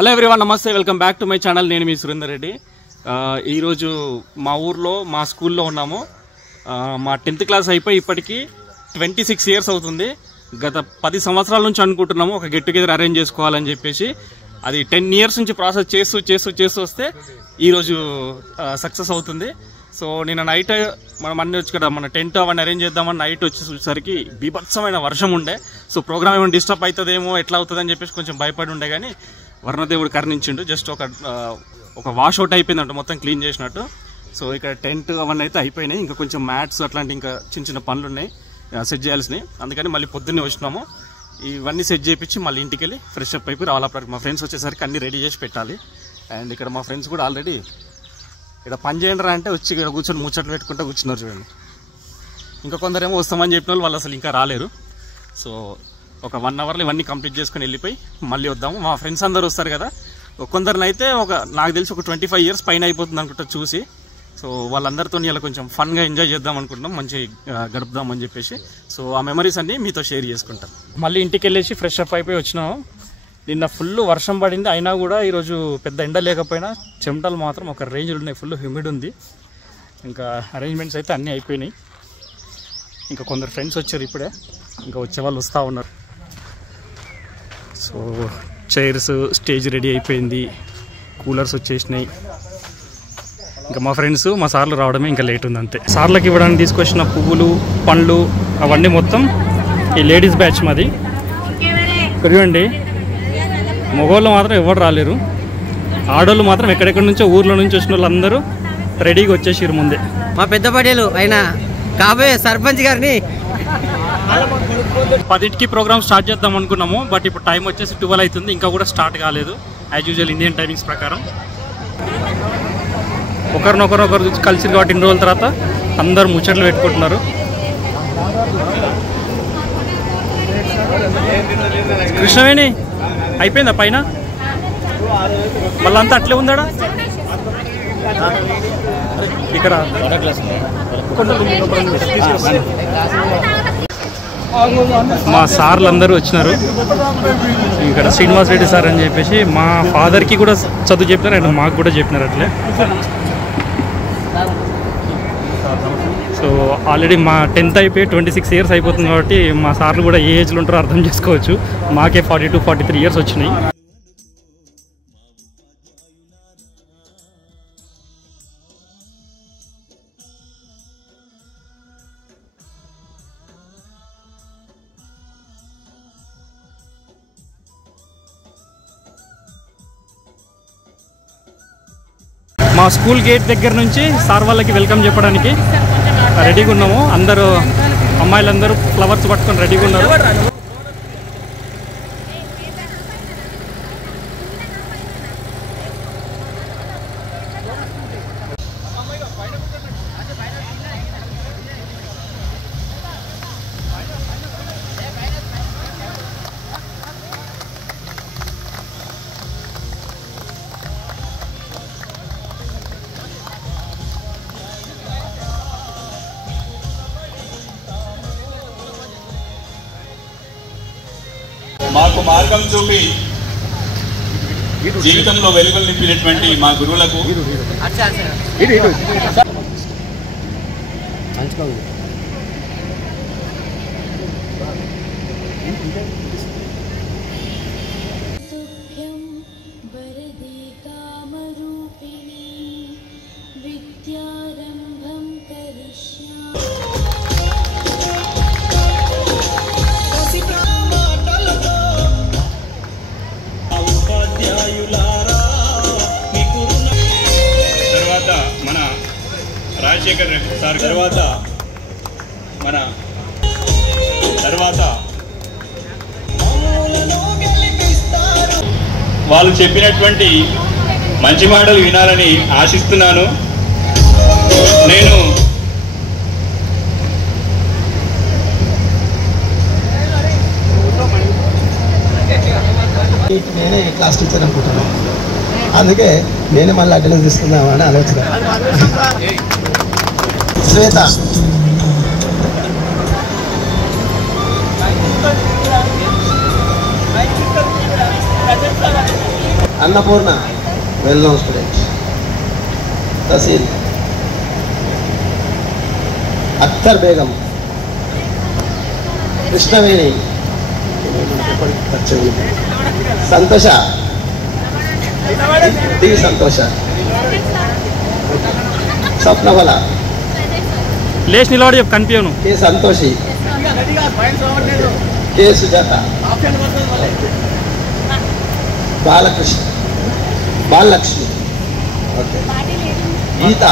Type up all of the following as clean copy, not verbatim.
Hello everyone, నమస్తే, welcome back to my channel. నేను మీ సురేందర్ రెడ్డి. ఈరోజు మా ఊర్లో మా స్కూల్లో ఉన్నాము. మా 10th క్లాస్ అయిపోయి ఇప్పటికీ 26 years అవుతుంది. గత 10 సంవత్సరాల నుంచి అనుకుంటున్నాము ఒక గెట్ టుగెదర్ అరేంజ్ చేసుకోవాలని చెప్పేసి. అది 10 years నుంచి ప్రాసెస్ చేస్తూ వస్తే ఈరోజు సక్సెస్ అవుతుంది. సో నేను నైట్ మనం అన్నీ వచ్చి కదా మన టెంట్ అవన్నీ అరేంజ్ చేద్దామని నైట్ వచ్చేసరికి బీభత్సమైన వర్షం ఉండే. సో ప్రోగ్రామ్ ఏమైనా డిస్టర్బ్ అవుతుందేమో, ఎట్లా అవుతుంది అని చెప్పేసి కొంచెం భయపడి ఉండే. కానీ వర్ణదేవుడు కరుణించిండు. జస్ట్ ఒక వాష్ అవుట్ అయిపోయిందంట, మొత్తం క్లీన్ చేసినట్టు. సో ఇక్కడ టెంట్ అవన్నీ అయితే అయిపోయినాయి. ఇంకా కొంచెం మ్యాట్స్ అట్లాంటి ఇంకా చిన్న పనులు ఉన్నాయి సెట్ చేయాల్సినవి. అందుకని మళ్ళీ పొద్దున్నే వచ్చినాము. ఇవన్నీ సెట్ చేయించి మళ్ళీ ఇంటికి వెళ్ళి ఫ్రెష్ అప్ అయిపోయి రావాలా. మా ఫ్రెండ్స్ వచ్చేసరికి అన్నీ రెడీ చేసి పెట్టాలి. అండ్ ఇక్కడ మా ఫ్రెండ్స్ కూడా ఆల్రెడీ ఇక్కడ పని చేయండి రా అంటే వచ్చి ఇక్కడ కూర్చొని ముచ్చట్లు పెట్టుకుంటూ కూర్చున్నారు చూడండి. ఇంకా కొందరేమో వస్తామని చెప్పిన వాళ్ళు అసలు ఇంకా రాలేరు. సో ఒక 1 hourలో ఇవన్నీ కంప్లీట్ చేసుకుని వెళ్ళిపోయి మళ్ళీ వద్దాము. మా ఫ్రెండ్స్ అందరూ వస్తారు కదా, కొందరినైతే నాకు తెలిసి ఒక 25 years పైన అయిపోతుంది అనుకుంటా చూసి. సో వాళ్ళందరితో ఇలా కొంచెం ఫన్గా ఎంజాయ్ చేద్దాం అనుకుంటున్నాం, మంచి గడుపుదామని చెప్పేసి. సో ఆ మెమరీస్ అన్నీ మీతో షేర్ చేసుకుంటాం. మళ్ళీ ఇంటికి వెళ్ళేసి ఫ్రెష్ అప్ అయిపోయి వచ్చినాము. నిన్న ఫుల్ వర్షం పడింది, అయినా కూడా ఈరోజు పెద్ద ఎండ లేకపోయినా చెమటలు మాత్రం ఒక రేంజ్లో ఉన్నాయి. ఫుల్ హ్యూమిడ్ ఉంది. ఇంకా అరేంజ్మెంట్స్ అయితే అన్నీ అయిపోయినాయి. ఇంకా కొందరు ఫ్రెండ్స్ వచ్చారు ఇప్పుడే, ఇంకా వచ్చే వాళ్ళు వస్తూ ఉన్నారు. సో చైర్స్, స్టేజ్ రెడీ అయిపోయింది, కూలర్స్ వచ్చేసినాయి. ఇంకా మా ఫ్రెండ్స్ మా సార్లు రావడమే ఇంకా లేట్ ఉంది అంతే. సార్లకు ఇవ్వడానికి తీసుకొచ్చిన పువ్వులు, పండ్లు అవన్నీ మొత్తం ఈ లేడీస్ బ్యాచ్ మాది. చూడండి, మగవాళ్ళు మాత్రం ఎవరు రాలేరు, ఆడవాళ్ళు మాత్రం ఎక్కడెక్కడి నుంచో ఊర్లో నుంచి వచ్చిన వాళ్ళందరూ రెడీగా వచ్చేసారు ముందే. మా పెద్ద పడేలు అయినా కాబోయే సర్పంచ్ గారిని 10కి ప్రోగ్రామ్ స్టార్ట్ చేద్దాం అనుకున్నాము. బట్ ఇప్పుడు టైం వచ్చేసి 12 అవుతుంది, ఇంకా కూడా స్టార్ట్ కాలేదు. యాజ్ యూజువల్ ఇండియన్ టైమింగ్స్ ప్రకారం ఒకరినొకరు కలిసి కాబట్టి ఇన్ని రోజుల తర్వాత అందరూ ముచ్చట్లు పెట్టుకుంటున్నారు. కృష్ణవేణి అయిపోయిందా పైన? మళ్ళీ అంతా అట్లే ఉందాడా ఇక్కడ? మా సార్లు అందరూ వచ్చినారు. ఇక్కడ శ్రీనివాస్ రెడ్డి సార్ అని చెప్పేసి మా ఫాదర్కి కూడా చదువు చెప్పినారు అండ్ మాకు కూడా చెప్పినారు అట్లే. సో ఆల్రెడీ మా 10th అయిపోయి 26 years అయిపోతుంది కాబట్టి మా సార్లు కూడా ఏ ఏజ్లో ఉంటారో అర్థం చేసుకోవచ్చు. మాకే 42-43 years వచ్చినాయి. మా స్కూల్ గేట్ దగ్గర నుంచి సార్ వాళ్ళకి వెల్కమ్ చెప్పడానికి రెడీగా ఉన్నాము. అందరూ అమ్మాయిలందరూ ఫ్లవర్స్ పట్టుకొని రెడీగా ఉన్నారు. మాకు మార్గం చూపి జీవితంలో వెలుగులు నింపినటువంటి మా గురువులకు రాజశేఖర్ సార్ తర్వాత వాళ్ళు చెప్పినటువంటి మంచి మాటలు వినాలని ఆశిస్తున్నాను. నేనే క్లాస్ టీచర్ అనుకుంటున్నాను, అందుకే నేనే మళ్ళీ అటెండెన్స్ తీసుకుందామని ఆలోచన. Shweta Annapurna, well known student. Tahseel Akhtar Begum, Krishnaveni, Santosha, D Santosha, Swapnabala, లేచి నిలబడి చెప్పు కనిపించను. K Santoshi, K Sujatha, Balakrishna, Balalakshmi, okay, Geetha,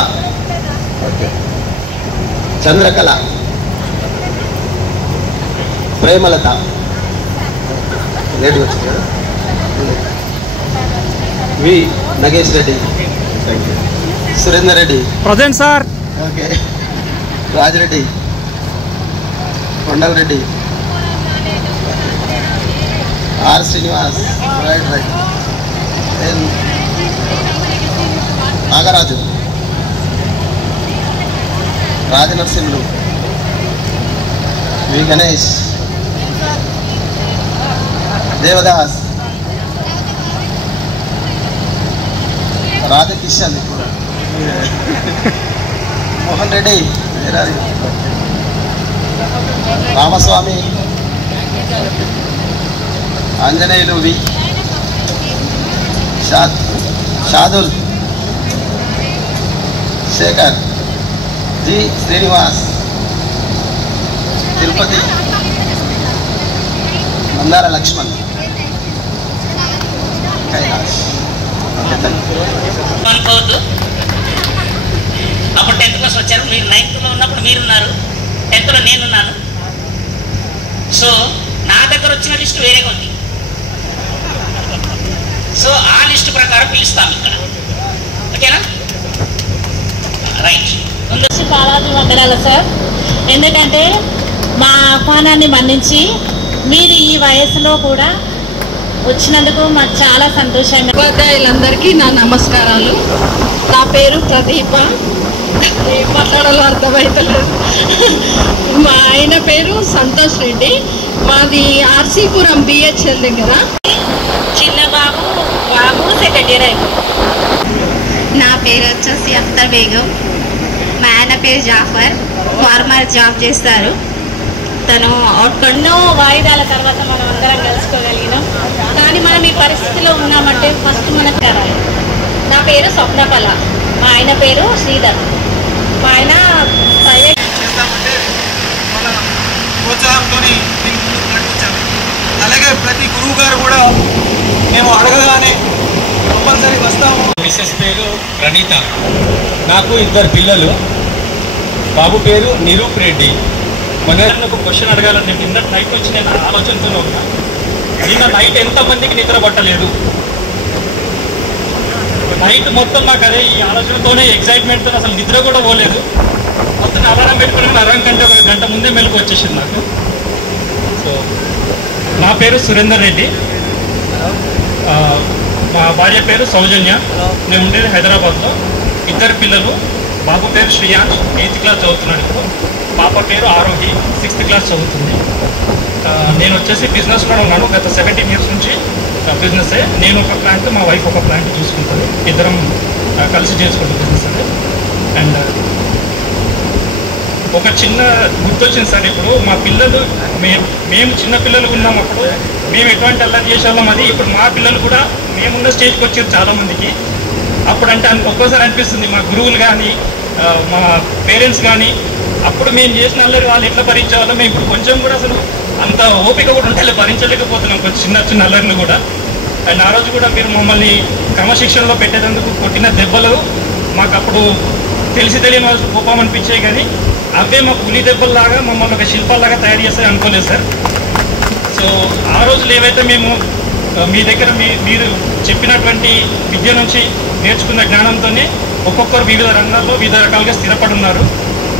okay, Chandrakala, Premalatha, late వచ్చింది కదా, V Nagesh Reddy, Surender Reddy, present sir. Okay, Rajireddy, Kondal Reddy, R Srinivas, right right, N Nagaraju, Rajanarasimhulu, V Ganesh, Devadas, Radhakishan, Mohan Reddy, Ramaswamy, Anjaneyulu, V Shadul, Shekhar, G Srinivas, Tirupathi, Mandara Laxman, Kailash. అనుకోవద్దు. అప్పుడు 10th క్లాస్ వచ్చారు, మీరు 9th ఉన్నప్పుడు మీరున్నారు, 10th నేనున్నాను. సో నా దగ్గర వచ్చిన లిస్టు వేరేగా ఉంది. సో ఆ లిస్టు ప్రకారం పిలుస్తాం ఇక్కడ, ఓకేనా? రైట్. పాదాలు వందనాలు సార్. ఎందుకంటే మా ఆహ్వానాన్ని మన్నించి మీరు ఈ వయసులో కూడా వచ్చినందుకు మాకు చాలా సంతోషంగా. ఉపాధ్యాయులందరికీ నా నమస్కారాలు. నా పేరు ప్రదీప. ఏం మాట్లాడాలో అర్థమవుతలేదు. మా ఆయన పేరు సంతోష్ రెడ్డి. మాది ఆర్సీపురం బిహెచ్ఎల్ దగ్గర. చిన్న బాబు సెకండ్ ఇయర్ అయిపోయింది. నా పేరు వచ్చేసి అఖ్తర్ బేగం. మా ఆయన పేరు జాఫర్. ఫార్మర్ జాబ్ చేస్తారు. తను ఎన్నో వాయిదాల తర్వాత మనం అందరం కలుసుకోగలిగినాం. కానీ మనం ఈ పరిస్థితిలో ఉన్నామంటే ఫస్ట్ మనకు కరాలి. నా పేరు స్వప్నబల. మా ఆయన పేరు శ్రీధర్. మా ఆయన ప్రైవేట్ చేస్తామంటే మన ప్రోత్సాహంతో దీన్ని ముందుకు నడిపించాము. అలాగే ప్రతి గురువు గారు కూడా మేము అడగగానే కంపల్సరీ వస్తాము. మిస్సెస్ పేరు ప్రణీత. నాకు 2 పిల్లలు. బాబు పేరు నిరూప్ రెడ్డి. మొన్న ఒక క్వశ్చన్ అడగాలంటే నిన్న నైట్ వచ్చి నేను ఆలోచనతో ఉన్నా. నిన్న నైట్ ఎంతమందికి నిద్ర పట్టలేదు? నైట్ మొత్తం నాకు అదే ఈ ఆలోచనతోనే ఎగ్జైట్మెంట్తో అసలు నిద్ర కూడా పోలేదు. మొత్తం అలారం పెట్టుకుని అరగంట 1 గంట ముందే మెలకు వచ్చేసింది నాకు. సో నా పేరు సురేందర్ రెడ్డి. మా భార్య పేరు సౌజన్య. నేను ఉండేది హైదరాబాద్లో. 2 పిల్లలు. బాబు పేరు శ్రీయాన్స్, 8th క్లాస్ చదువుతున్నాడు ఇప్పుడు. పాప పేరు ఆరోహి, 6th క్లాస్ చదువుతుంది. నేను వచ్చేసి బిజినెస్ కూడా ఉన్నాను. గత 17 years నుంచి బిజినెస్సే. నేను ఒక ప్లాంట్, మా వైఫ్ ఒక ప్లాంట్ చూసుకుంటుంది. ఇద్దరం కలిసి చేసుకుంటాం బిజినెస్ అది. అండ్ ఒక చిన్న గుర్తొచ్చింది సార్. ఇప్పుడు మా పిల్లలు మేము చిన్న పిల్లలు ఉన్నాం. అప్పుడు మేము ఎటువంటి అల్లరి చేసేవాళ్ళం. అది ఇప్పుడు మా పిల్లలు కూడా మేమున్న స్టేజ్కి వచ్చారు చాలామందికి. అప్పుడు అంటే ఒక్కోసారి అనిపిస్తుంది మా గురువులు కానీ మా పేరెంట్స్ కానీ అప్పుడు మేము చేసిన అల్లరి వాళ్ళు ఎట్లా భరించేవాళ్ళం. మేము ఇప్పుడు కొంచెం కూడా అసలు అంత ఓపిక కూడా ఉంటే భరించలేకపోతున్నాం కొంచెం చిన్న చిన్న అల్లరిని కూడా. అండ్ ఆ రోజు కూడా మీరు మమ్మల్ని క్రమశిక్షణలో పెట్టేందుకు కొట్టిన దెబ్బలు మాకు అప్పుడు తెలిసి తెలియని వాళ్ళు కోపం అనిపించాయి. కానీ అవే మా పులి దెబ్బల్లాగా మమ్మల్ని ఒక శిల్పాల్లాగా తయారు చేస్తాయి అనుకోలేదు సార్. సో ఆ రోజులు ఏవైతే మేము మీ దగ్గర మీరు చెప్పినటువంటి విద్య నుంచి నేర్చుకున్న జ్ఞానంతోనే ఒక్కొక్కరు వివిధ రంగాల్లో వివిధ రకాలుగా స్థిరపడి ఉన్నారు.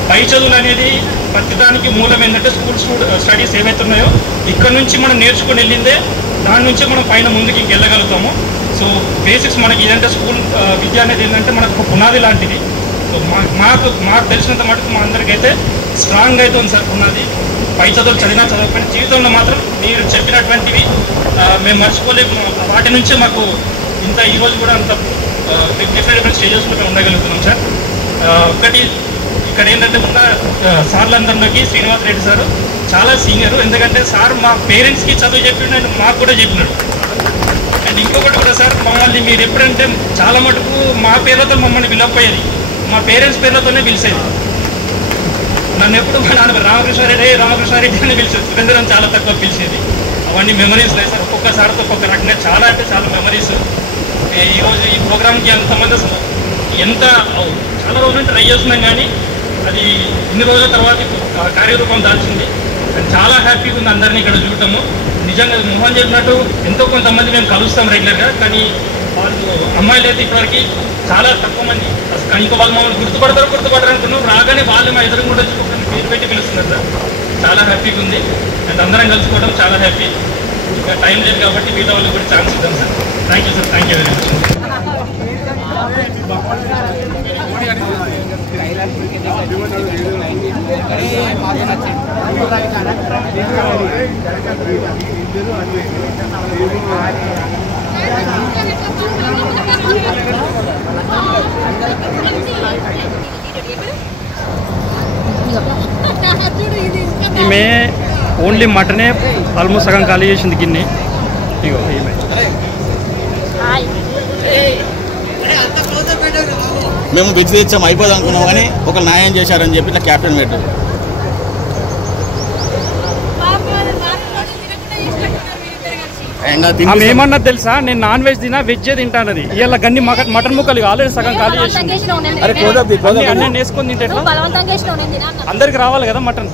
పై చదువులు అనేది ప్రతిదానికి మూలం ఏంటంటే స్కూల్ స్టడీస్ ఏవైతే ఉన్నాయో ఇక్కడ నుంచి మనం నేర్చుకుని వెళ్ళిందే దాని నుంచి మనం పైన ముందుకు ఇంకెళ్ళగలుగుతాము. సో బేసిక్స్ మనకి ఏదంటే స్కూల్ విద్య అనేది ఏంటంటే మనకు ఒక పునాది లాంటిది. సో మాకు తెలిసినంత మటుకు మా అందరికైతే స్ట్రాంగ్ అయితే ఉంది సార్ పునాది. పై చదువులు చదివినా చదవకపోయినా జీవితంలో మాత్రం మీరు చెప్పినటువంటివి మేము మర్చిపోలేము. వాటి నుంచే మాకు ఇంత ఈరోజు కూడా అంత డిఫరెంట్ స్టేజెస్ కూడా ఉండగలుగుతున్నాం సార్. ఒకటి ఇక్కడ ఏంటంటే ఉన్న సార్లందరిలోకి శ్రీనివాస్ రెడ్డి సార్ చాలా సీనియర్. ఎందుకంటే సార్ మా పేరెంట్స్కి చదువు చెప్పినాడు అండ్ మాకు కూడా చెప్పినాడు. అండ్ ఇంకొకటి కూడా సార్, మమ్మల్ని మీరు ఎప్పుడంటే చాలా మటుకు మా పేర్లతో మమ్మల్ని పిలవపోయేది, మా పేరెంట్స్ పేర్లతోనే పిలిచేది. నన్ను ఎప్పుడు మా నాన్న రామకృష్ణారెడ్డి అని పిలిచేది, సురేంద్రన్ చాలా తక్కువ పిలిచేది. అవన్నీ మెమరీస్ లేదు సార్. ఒక్కొక్క సార్తో ఒక్కొక్క రకంగా చాలా అంటే చాలా మెమరీస్. ఈరోజు ఈ ప్రోగ్రామ్కి ఎంతమంది అసలు ఎంత చాలా రోజులు ట్రై చేస్తున్నాం, కానీ అది ఇన్ని రోజుల తర్వాత కార్యరూపం దాల్చింది. చాలా హ్యాపీగా ఉంది అందరినీ ఇక్కడ చూడటము. నిజంగా మోహన్ చెప్పినట్టు ఎంతో కొంతమంది మేము కలుస్తాం రెగ్యులర్గా, కానీ వాళ్ళు అమ్మాయిలు అయితే ఇప్పటివరకు చాలా తక్కువ మంది. ఇంకా వాళ్ళు మమ్మల్ని గుర్తుపడతారు అనుకున్నాం. రాగానే వాళ్ళు మా ఎదురు కూడా చూసుకుంటారు, పేరు పెట్టి పిలుస్తున్నారు సార్. చాలా హ్యాపీగా ఉంది. అండ్ అందరం కలుసుకోవడం చాలా హ్యాపీ. ఇంకా టైం లేదు కాబట్టి మిగతా వాళ్ళకి కూడా ఛాన్స్ ఇద్దాం sir. Thank you sir. Thank you very much. ఈమె ఓన్లీ మటనే ఆల్మోస్ట్ సగం ఖాళీ చేసింది గిన్నె. ఇగో ఈమె మేము వెజ్ తెచ్చాము అయిపోదు అనుకున్నాం, కానీ ఒక న్యాయం చేశారని చెప్పి నా క్యాప్టెన్ పెట్టారు. ఆమె ఏమన్నది తెలుసా, నేను నాన్ వెజ్ తినా వెజ్ తింటానది. ఇవాళ గన్ని మటన్ ముక్కలు ఆల్రెడీ సగం ఖాళీ చేసింది. అన్నీ వేసుకొని తింటే అందరికి రావాలి కదా మటన్.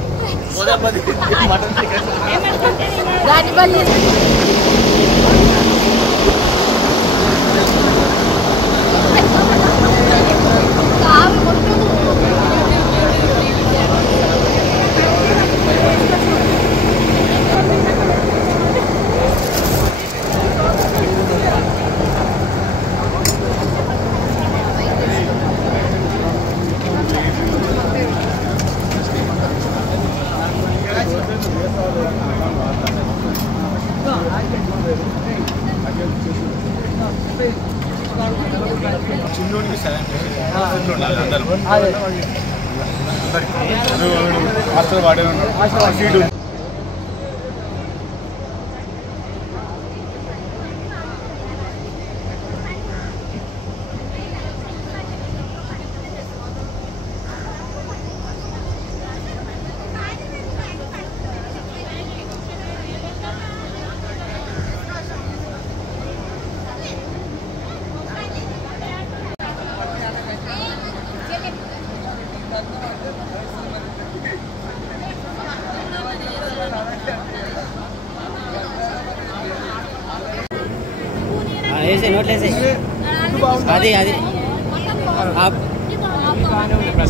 అది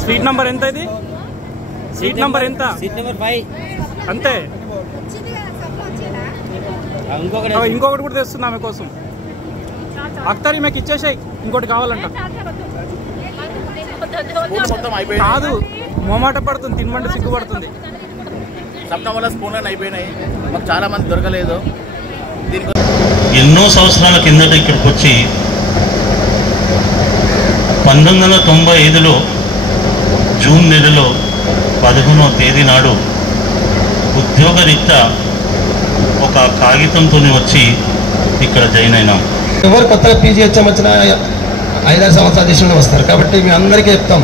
సీట్ నంబర్ ఎంత? ఇది సీట్ నంబర్ ఎంత? సీట్ నెంబర్ 5 అంతే. ఇంకొకటి కూడా తెస్తుంది ఆమె కోసం. అక్తర్ ఈమెకి ఇచ్చేసాయి, ఇంకోటి కావాలంట. కాదు, మొమాట పడుతుంది, తినమంటే సిగ్గుపడుతుంది. సప్తం వల్ల స్పూన్లు అయిపోయినాయి, మాకు చాలా మంది దొరకలేదు. ఎన్నో సంవత్సరాల కిందట ఇక్కడికి వచ్చి 1995లో జూన్ నెలలో 11వ తేదీ నాడు ఉద్యోగరీత్యా ఒక కాగితంతో వచ్చి ఇక్కడ జాయిన్ అయినాం. ఎవరు కొత్తగా పీజీహెచ్ఎం వచ్చిన 5-6 సంవత్సరాల దేశంలో వస్తారు. కాబట్టి మీ అందరికీ చెప్తాం,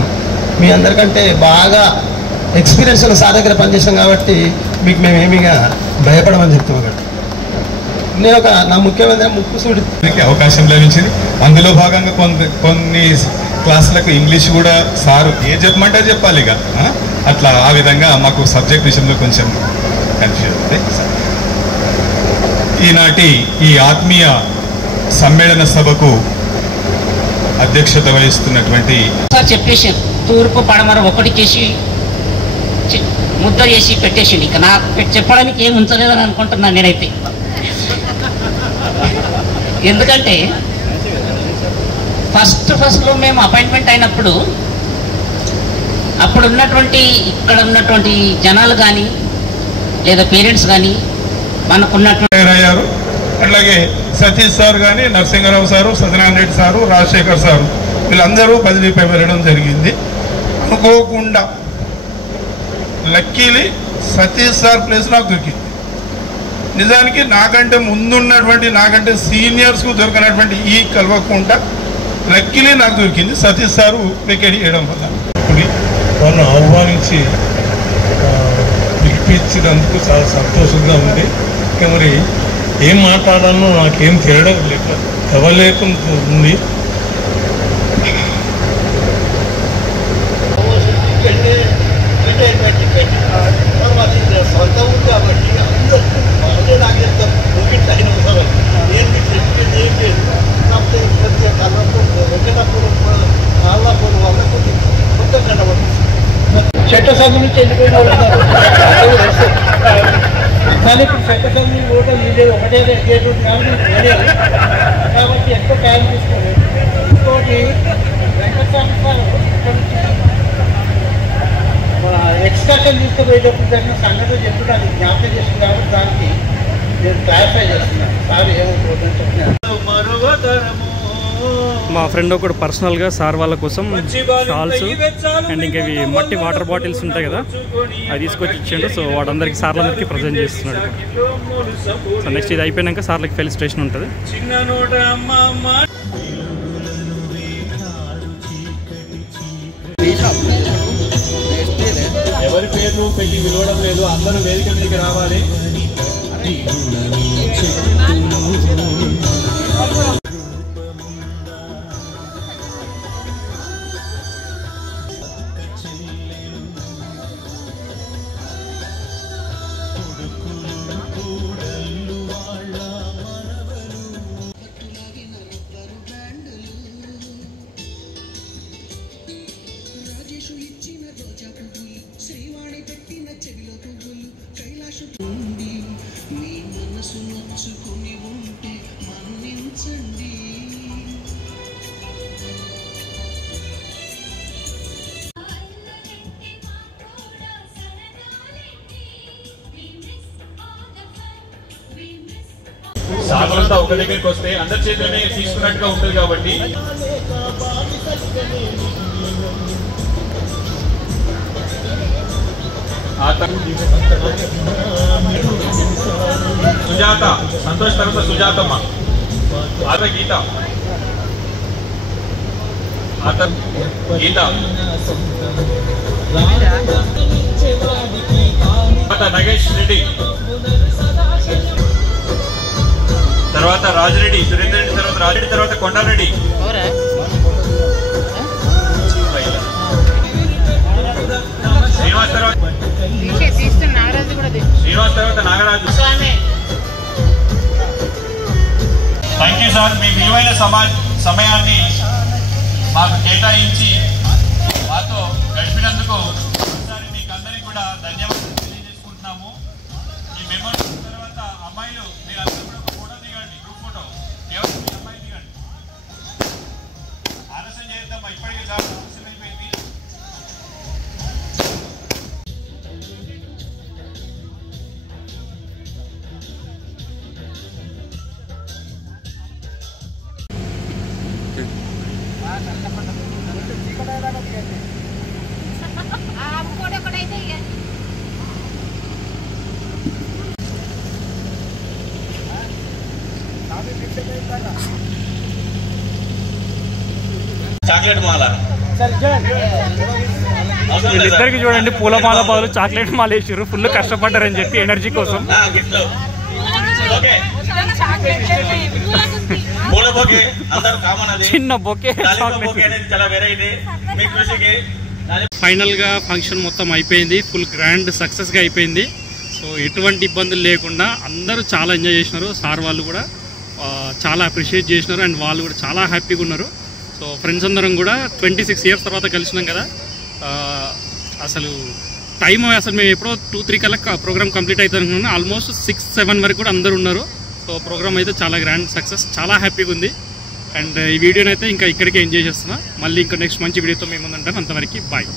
మీ అందరికంటే బాగా ఎక్స్పీరియన్స్ ఉన్న సార్ దగ్గర పనిచేసాం కాబట్టి మీకు మేము ఏమీగా భయపడమని చెప్తాం. అక్కడ నేను నా ముఖ్యమైన ముక్కుసూడికి అవకాశం లభించింది. అందులో భాగంగా కొన్ని క్లాసులకు ఇంగ్లీష్ కూడా సారు ఏ చెప్పమంటే చెప్పాలి. ఇక అట్లా ఆ విధంగా మాకు సబ్జెక్ట్ విషయంలో కొంచెం కన్ఫ్యూజ్ ఉంది. ఈనాటి ఈ ఆత్మీయ సమ్మేళన సభకు అధ్యక్షత వహిస్తున్నటువంటి సార్ చెప్పేసి తూర్పు పడమర ఒకటి చేసి ముద్ద చేసి పెట్టేసింది. ఇక నాకు చెప్పడానికి ఏం ఉంచలేదని అనుకుంటున్నాను నేనైతే. ఎందుకంటే ఫస్ట్లో మేము అపాయింట్మెంట్ అయినప్పుడు అప్పుడు ఉన్నటువంటి ఇక్కడ ఉన్నటువంటి జనాలు కానీ లేదా పేరెంట్స్ కానీ మనకున్నటువంటి అయ్యారు. అట్లాగే సతీష్ సార్ కానీ, Narasimharao sir, Satyanarayana Reddy sir, Rajasekhar sir వీళ్ళందరూ బదిలీపై వెళ్ళడం జరిగింది. అనుకోకుండా లక్కీలీ సతీష్ సార్ ప్లేస్ నాకు దొరికింది. నిజానికి నాకంటే ముందున్నటువంటి, నాకంటే సీనియర్స్కు దొరికినటువంటి ఈ కల్వకుంట లక్కీలీ నాకు దొరికింది సతీష్ సారు వికెట్ చేయడం వల్ల. వాళ్ళని ఆహ్వానించి పిలిపించినందుకు చాలా సంతోషంగా ఉంది. ఇంకా మరి ఏం మాట్లాడాలో నాకేం తెలియడం తెవలేకుండా ఉంది. సొంత ఉంది కాబట్టి అందరూ నాకు ఎంత ముగిట్ అయిన నేను మీకు ఎడ్యుకేట్ ఏం లేదు. కాకపోతే ప్రతి కళ్ళతో వెంకటపురం ఆళ్ళపురం వల్ల కొంచెం మొత్తం కనబడుతుంది. చట్టసభ నుంచి వెళ్ళిపోయిన వాళ్ళు కానీ ఇప్పుడు చట్టసభ ఓటర్ లేదు, ఒకటే గేట్ కాబట్టి ఎక్కువ టైం తీసుకోలేదు. ఇంకోటి వెంకటస్వామి సార్ ఎక్స్కర్షన్ తీసుకుపోయేటప్పుడు జరిగిన సంగతి చెప్తున్నాను, జ్ఞాపకం చేస్తుంది కాబట్టి దానికి నేను క్లారిఫై చేస్తున్నాను. సార్ ఏమవుతుందని చెప్తున్నాను. మా ఫ్రెండ్ ఒకడు పర్సనల్గా సార్ వాళ్ళ కోసం షాల్స్ అండ్ ఇంకా ఇవి మట్టి వాటర్ బాటిల్స్ ఉంటాయి కదా, అవి తీసుకొచ్చి ఇచ్చిండు. సో వాడందరికి సార్లందరికీ ప్రజెంట్ చేస్తున్నాడు. సో నెక్స్ట్ ఇది అయిపోయాక సార్లకి ఫెలిసిటేషన్ ఉంటుంది. ఎవరి పేర్లు పెట్టి పిలవడం లేదు, అందరూ వేదిక మీదకి రావాలి. సాగులంతా ఒక దగ్గరికి వస్తే అందరి చేతులనే తీసుకున్నట్టుగా ఉంటుంది కాబట్టి సుజాత, సంతోష్ తర్వాత సుజాతమ్మ, ఆత గీత, ఆత గీత, నగేష్ రెడ్డి, తర్వాత రాజరెడ్డి, సురేంద్ర రెడ్డి, తర్వాత రాజరెడ్డి, తర్వాత కొండారెడ్డి, శ్రీనివాస్, తర్వాత శ్రీనివాస్, తర్వాత నాగరాజు. థ్యాంక్ యూ సార్, మీ విలువైన సమయాన్ని మాకు కేటాయించి మాతో గడిపినందుకు ఒకసారి మీకు అందరికీ కూడా ధన్యవాదాలు తెలియజేసుకుంటున్నాము. ఈ మెమోరీ తర్వాత అమ్మాయిలు మీరు అందరూ కూడా ఒక ఫోటో దిగండి, గ్రూప్ ఫోటో. ఎవరు మీ అమ్మాయి దిగండి, ఆలస్యం చేద్దామా, ఇప్పటికే చాలా ఆలస్యం అయిపోయింది. చాక్లెట్ మాల వీళ్ళిద్దరికి చూడండి, పూలమాల బదులు చాక్లెట్ మాల వేసారు. ఫుల్ కష్టపడ్డారని చెప్పి ఎనర్జీ కోసం. చిన్న బొకే. ఫైనల్ గా ఫంక్షన్ మొత్తం అయిపోయింది, ఫుల్ గ్రాండ్ సక్సెస్ గా అయిపోయింది. సో ఎటువంటి ఇబ్బందులు లేకుండా అందరూ చాలా ఎంజాయ్ చేసినారు. సార్ వాళ్ళు కూడా చాలా అప్రిషియేట్ చేసినారు అండ్ వాళ్ళు కూడా చాలా హ్యాపీగా ఉన్నారు. సో ఫ్రెండ్స్ అందరం కూడా 26 ఇయర్స్ తర్వాత కలిసినాం కదా, అసలు టైం అసలు మేము ఎప్పుడో 2-3 కల్లా ప్రోగ్రామ్ కంప్లీట్ అవుతుంది అనుకున్నాను. ఆల్మోస్ట్ 6-7 వరకు కూడా అందరు ఉన్నారు. సో ప్రోగ్రామ్ అయితే చాలా గ్రాండ్ సక్సెస్, చాలా హ్యాపీగా ఉంది. అండ్ ఈ వీడియోని అయితే ఇంకా ఇక్కడికే ఎంజాయ్ చేస్తున్నా. మళ్ళీ ఇంకా నెక్స్ట్ మంచి వీడియోతో మేము ముందుంటాను. అంతవరకు బాయ్.